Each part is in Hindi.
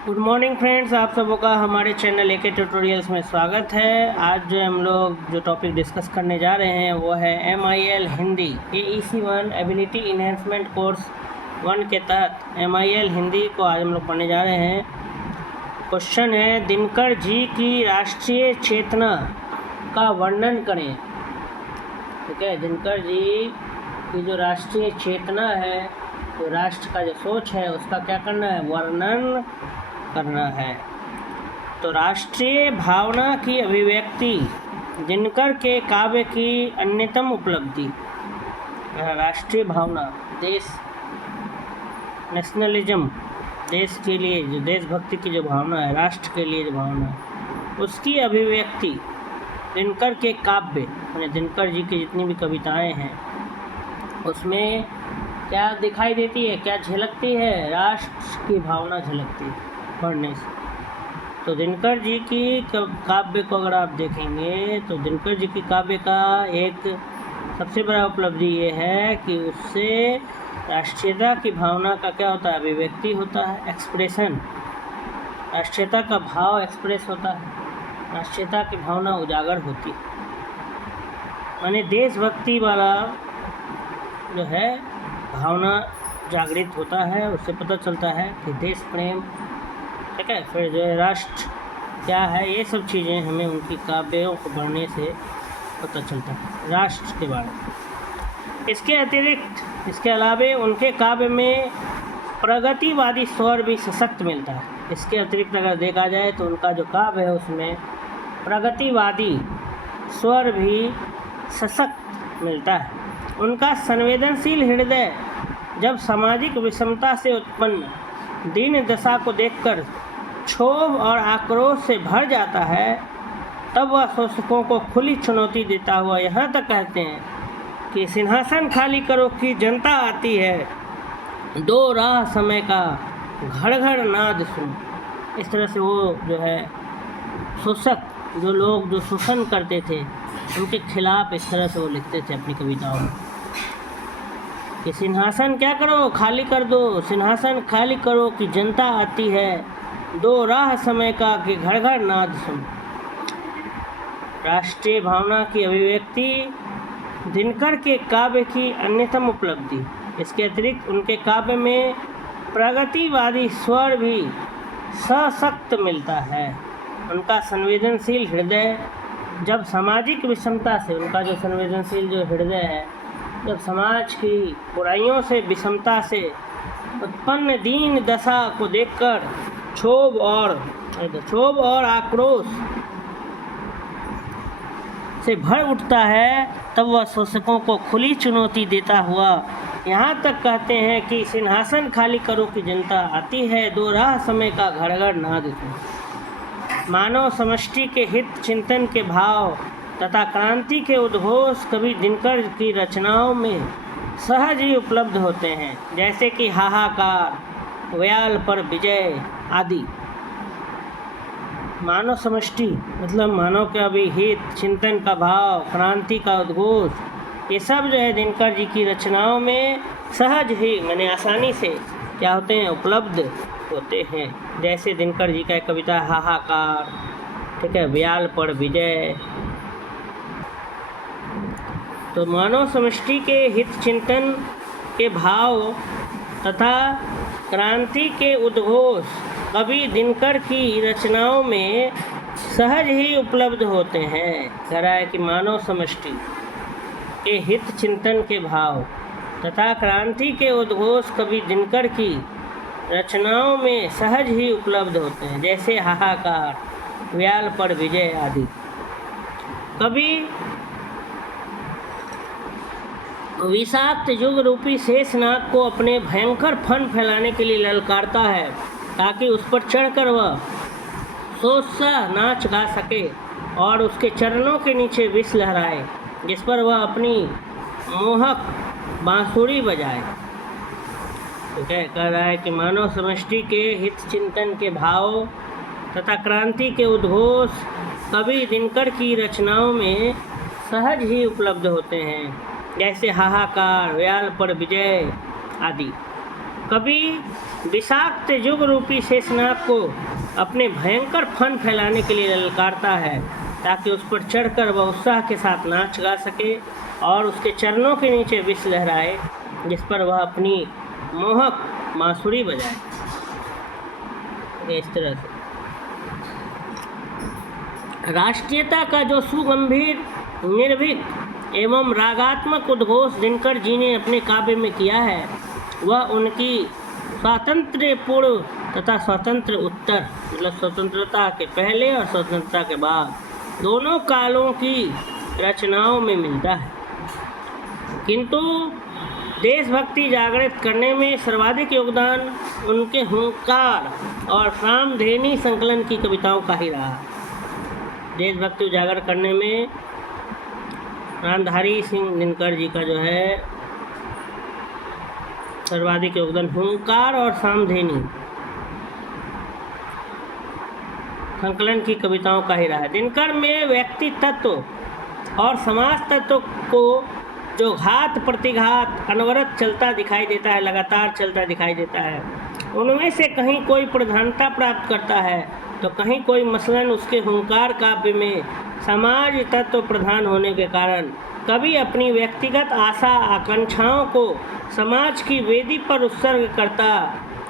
गुड मॉर्निंग फ्रेंड्स, आप सबों का हमारे चैनल एके ट्यूटोरियल्स में स्वागत है। आज जो हम लोग जो टॉपिक डिस्कस करने जा रहे हैं वो है MIL Hindi AEC1 ability enhancement course 1 के तहत MIL हिंदी को आज हम लोग पढ़ने जा रहे हैं। क्वेश्चन है, दिनकर जी की राष्ट्रीय चेतना का वर्णन करें। ठीक है, दिनकर जी की जो राष्ट्रीय चेतना है, तो राष्ट्र का जो सोच है उसका क्या करना है, वर्णन करना है। तो राष्ट्रीय भावना की अभिव्यक्ति दिनकर के काव्य की अन्यतम उपलब्धि। राष्ट्रीय भावना, देश, नेशनलिज्म, देश के लिए जो देशभक्ति की जो भावना है, राष्ट्र के लिए जो भावना है, उसकी अभिव्यक्ति दिनकर के काव्य, यानी दिनकर जी की जितनी भी कविताएं हैं उसमें क्या दिखाई देती है, क्या झलकती है, राष्ट्र की भावना झलकती है पढ़ने से। तो दिनकर जी की काव्य को अगर आप देखेंगे तो दिनकर जी की काव्य का एक सबसे बड़ा उपलब्धि ये है कि उससे राष्ट्रीयता की भावना का क्या होता है, अभिव्यक्ति होता है, एक्सप्रेशन। राष्ट्रीयता का भाव एक्सप्रेस होता है, राष्ट्रीयता की भावना उजागर होती है, माने देशभक्ति वाला जो है भावना जागृत होता है। उससे पता चलता है कि देश प्रेम, ठीक है, फिर जो है राष्ट्र क्या है, ये सब चीज़ें हमें उनकी काव्यों को पढ़ने से पता चलता है राष्ट्र के बारे में। इसके अतिरिक्त, इसके अलावे उनके काव्य में प्रगतिवादी स्वर भी सशक्त मिलता है। इसके अतिरिक्त अगर देखा जाए तो उनका जो काव्य है उसमें प्रगतिवादी स्वर भी सशक्त मिलता है। उनका संवेदनशील हृदय जब सामाजिक विषमता से उत्पन्न दीन दशा को देखकर क्षोभ और आक्रोश से भर जाता है, तब वह शोषकों को खुली चुनौती देता हुआ यहाँ तक कहते हैं कि सिंहासन खाली करो कि जनता आती है, दो राह समय का घर घर नाद सुन। इस तरह से वो जो है शोषक, जो लोग जो शोषण करते थे उनके खिलाफ इस तरह से वो लिखते थे अपनी कविताओं में कि सिंहासन क्या करो, खाली कर दो, सिंहासन खाली करो कि जनता आती है, दो राह समय का कि घर घर नाद सुन। राष्ट्रीय भावना की अभिव्यक्ति दिनकर के काव्य की अन्यतम उपलब्धि। इसके अतिरिक्त उनके काव्य में प्रगतिवादी स्वर भी सशक्त मिलता है। उनका संवेदनशील हृदय जब सामाजिक विषमता से, उनका जो संवेदनशील जो हृदय है, जब समाज की बुराइयों से, विषमता से उत्पन्न दीन दशा को देखकर क्षोभ और आक्रोश से भर उठता है, तब वह शोषकों को खुली चुनौती देता हुआ यहाँ तक कहते हैं कि सिंहासन खाली करो कि जनता आती है, दो राह समय का घर घर नाद सुन। मानव समष्टि के हित चिंतन के भाव तथा क्रांति के उद्घोष कभी दिनकर की रचनाओं में सहज ही उपलब्ध होते हैं, जैसे कि हाहाकार, व्याल पर विजय आदि। मानव समष्टि मतलब मानव का भी हित चिंतन का भाव, क्रांति का उद्घोष, ये सब जो है दिनकर जी की रचनाओं में सहज ही, माने आसानी से क्या होते हैं, उपलब्ध होते हैं। जैसे दिनकर जी का एक कविता हाहाकार, ठीक है, व्याल पर विजय। तो मानव समष्टि के हित चिंतन के भाव तथा क्रांति के उद्घोष कभी दिनकर की रचनाओं में सहज ही उपलब्ध होते हैं। कह रहा है कि मानव समष्टि के हित चिंतन के भाव तथा क्रांति के उद्घोष कभी दिनकर की रचनाओं में सहज ही उपलब्ध होते हैं, जैसे हाहाकार, व्याल पर विजय आदि। कभी विषाक्त युग रूपी शेषनाग को अपने भयंकर फन फैलाने के लिए ललकारता है, ताकि उस पर चढ़कर वह सोचा नाच गा सके और उसके चरणों के नीचे विष लहराए, जिस पर वह अपनी मोहक बांसुरी बजाए। तो क्या कह रहा है कि मानव समष्टि के हित चिंतन के भाव तथा क्रांति के उद्घोष कभी दिनकर की रचनाओं में सहज ही उपलब्ध होते हैं, जैसे हाहाकार, व्याल पर विजय आदि। कभी विषाक्त युग रूपी शेषनाग को अपने भयंकर फन फैलाने के लिए ललकारता है, ताकि उस पर चढ़कर वह उत्साह के साथ नाच गा सके और उसके चरणों के नीचे विष लहराए, जिस पर वह अपनी मोहक बांसुरी बजाए। इस तरह से राष्ट्रीयता का जो सुगंभीर, निर्भीक एवं रागात्मक उद्घोष दिनकर जी ने अपने काव्य में किया है, वह उनकी स्वातंत्र्य पूर्व तथा स्वतंत्र उत्तर, मतलब स्वतंत्रता के पहले और स्वतंत्रता के बाद दोनों कालों की रचनाओं में मिलता है। किंतु देशभक्ति जागृत करने में सर्वाधिक योगदान उनके हुंकार और सामधेनी संकलन की कविताओं का ही रहा। देशभक्ति उजागर करने में प्राणधारी सिंह दिनकर जी का जो है सर्वाधिक योगदान हुंकार और सामधेनी संकलन की कविताओं का ही रहा है। दिनकर में व्यक्ति तत्व और समाज तत्व को जो घात प्रतिघात अनवरत चलता दिखाई देता है, लगातार चलता दिखाई देता है, उनमें से कहीं कोई प्रधानता प्राप्त करता है तो कहीं कोई, मसलन उसके हुंकार काव्य में समाज तत्व प्रधान होने के कारण कभी अपनी व्यक्तिगत आशा आकांक्षाओं को समाज की वेदी पर उत्सर्ग करता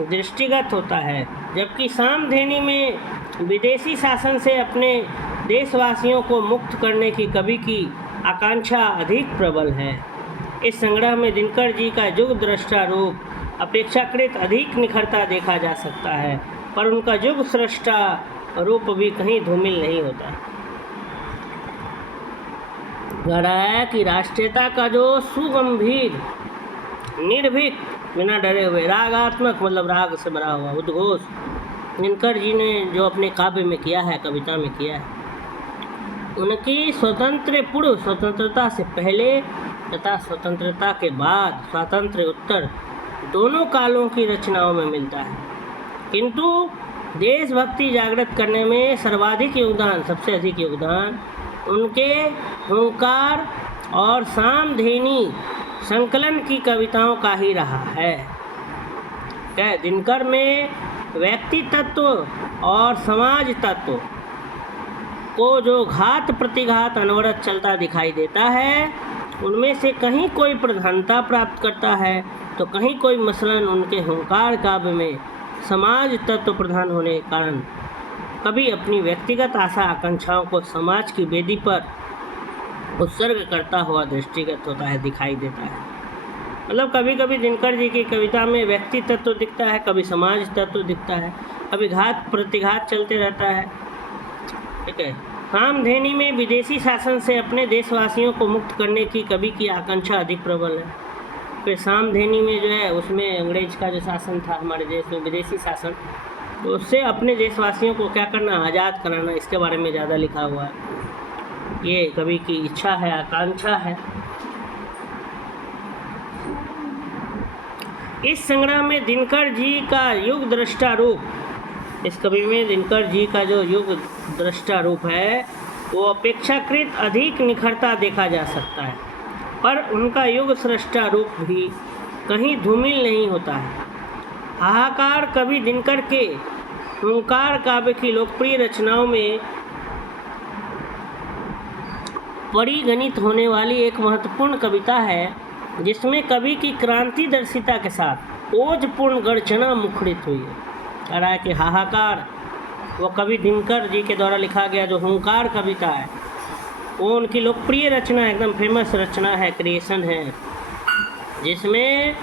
दृष्टिगत होता है, जबकि सामधेनी में विदेशी शासन से अपने देशवासियों को मुक्त करने की कवि की आकांक्षा अधिक प्रबल है। इस संग्रह में दिनकर जी का युग दृष्टा रूप अपेक्षाकृत अधिक निखरता देखा जा सकता है, पर उनका युग सृष्टा रूप भी कहीं धूमिल नहीं होता। कह रहा है कि राष्ट्रीयता का जो सुगंभीर, निर्भीक, बिना डरे हुए, रागात्मक मतलब राग से भरा हुआ उद्घोष दिनकर जी ने जो अपने काव्य में किया है, कविता में किया है, उनकी स्वतंत्र पूर्व, स्वतंत्रता से पहले तथा स्वतंत्रता के बाद, स्वातंत्र्य उत्तर दोनों कालों की रचनाओं में मिलता है। किंतु देशभक्ति जागृत करने में सर्वाधिक योगदान, सबसे अधिक योगदान उनके हुंकार और सामधेनी संकलन की कविताओं का ही रहा है। क्या दिनकर में व्यक्ति तत्व और समाज तत्व को जो घात प्रतिघात अनवरत चलता दिखाई देता है, उनमें से कहीं कोई प्रधानता प्राप्त करता है तो कहीं कोई, मसलन उनके हुंकार काव्य में समाज तत्व प्रधान होने के कारण कभी अपनी व्यक्तिगत आशा आकांक्षाओं को समाज की वेदी पर उत्सर्ग करता हुआ दृष्टिगत होता है, दिखाई देता है। मतलब कभी कभी दिनकर जी की कविता में व्यक्ति तत्व दिखता है, कभी समाज तत्व दिखता है, कभी घात प्रतिघात चलते रहता है। ठीक है। सामधेनी में विदेशी शासन से अपने देशवासियों को मुक्त करने की कवि की आकांक्षा अधिक प्रबल है। फिर सामधेनी में जो है उसमें अंग्रेज का जो शासन था हमारे देश में, विदेशी शासन, तो उससे अपने देशवासियों को क्या करना, आज़ाद कराना, इसके बारे में ज़्यादा लिखा हुआ है। ये कवि की इच्छा है, आकांक्षा है। इस संग्रह में दिनकर जी का युग दृष्टा रूप, इस कवि में दिनकर जी का जो युग दृष्टा रूप है वो अपेक्षाकृत अधिक निखरता देखा जा सकता है, पर उनका युग सृष्टा रूप भी कहीं धूमिल नहीं होता है। हाहाकार कवि दिनकर के हुंकार काव्य की लोकप्रिय रचनाओं में परिगणित होने वाली एक महत्वपूर्ण कविता है, जिसमें कवि की क्रांतिदर्शिता के साथ ओजपूर्ण गर्जना मुखरित हुई है। कह रहा है कि हाहाकार वो कवि दिनकर जी के द्वारा लिखा गया जो हुंकार कविता है, वो उनकी लोकप्रिय रचना, एकदम फेमस रचना है, क्रिएशन है, जिसमें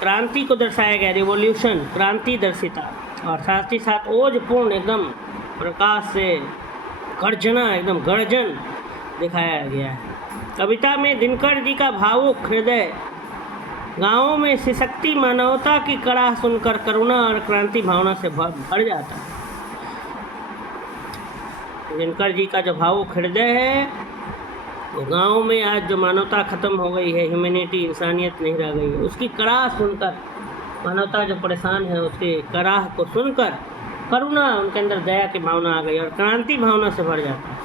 क्रांति को दर्शाया गया, रिवॉल्यूशन, क्रांति दर्शिता, और साथ ही साथ ओजपूर्ण एकदम प्रकाश से गर्जना, एकदम गर्जन दिखाया गया है। कविता में दिनकर जी का भावुक हृदय गाँवों में सशक्ति मानवता की कड़ाह सुनकर करुणा और क्रांति भावना से भर जाता है। दिनकर जी का जो भावुक हृदय है, तो गाँव में आज जो मानवता खत्म हो गई है, ह्यूमैनिटी, इंसानियत नहीं रह गई है, उसकी कड़ाह सुनकर, मानवता जो परेशान है उसकी कड़ाह को सुनकर करुणा, उनके अंदर दया की भावना आ गई और क्रांति भावना से भर जाता है।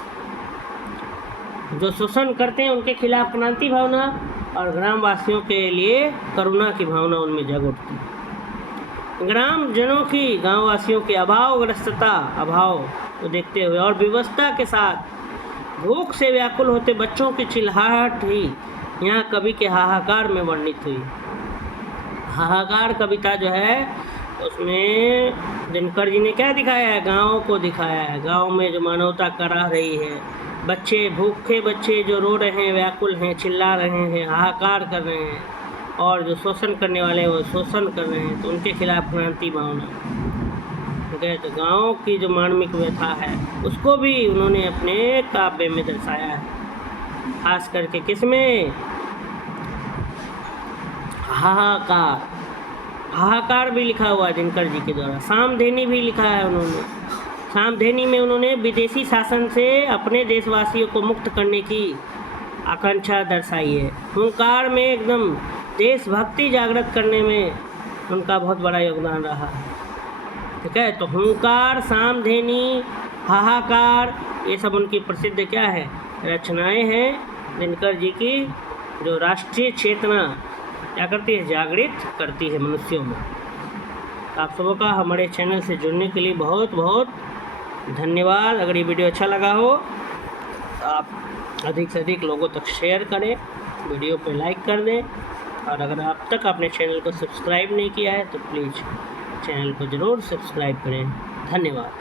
जो शोषण करते हैं उनके खिलाफ क्रांति भावना और ग्रामवासियों के लिए करुणा की भावना उनमें जग उठती है। ग्रामजनों की, गांववासियों की अभाव को देखते हुए और विवशता के साथ भूख से व्याकुल होते बच्चों की चिल्लाहट ही यहाँ कवि के हाहाकार में वर्णित हुई। हाहाकार कविता जो है उसमें दिनकर जी ने क्या दिखाया है? गाँव को दिखाया है। गाँव में जो मानवता कराह रही है, बच्चे, भूखे बच्चे जो रो रहे हैं, व्याकुल हैं, चिल्ला रहे हैं, हाहाकार कर रहे हैं, और जो शोषण करने वाले हैं वो शोषण कर रहे हैं, तो उनके खिलाफ क्रांति भावना। ठीक है, तो गाँव की जो मानविक व्यथा है उसको भी उन्होंने अपने काव्य में दर्शाया है। खास करके किसमें? हाहाकार भी लिखा हुआ है दिनकर जी के द्वारा। सामधेनी भी लिखा है उन्होंने। सामधेनी में उन्होंने विदेशी शासन से अपने देशवासियों को मुक्त करने की आकांक्षा दर्शाई है। हुंकार में एकदम देशभक्ति जागृत करने में उनका बहुत बड़ा योगदान रहा। ठीक है, तो हुंकार, सामधेनी, हाहाकार, ये सब उनकी प्रसिद्ध क्या है? रचनाएं हैं दिनकर जी की, जो राष्ट्रीय चेतना क्या करती है? जागृत करती है मनुष्यों में। आप सबका हमारे चैनल से जुड़ने के लिए बहुत बहुत धन्यवाद। अगर ये वीडियो अच्छा लगा हो तो आप अधिक से अधिक लोगों तक शेयर करें, वीडियो पे लाइक कर दें, और अगर आप तक अपने चैनल को सब्सक्राइब नहीं किया है तो प्लीज़ चैनल को ज़रूर सब्सक्राइब करें। धन्यवाद।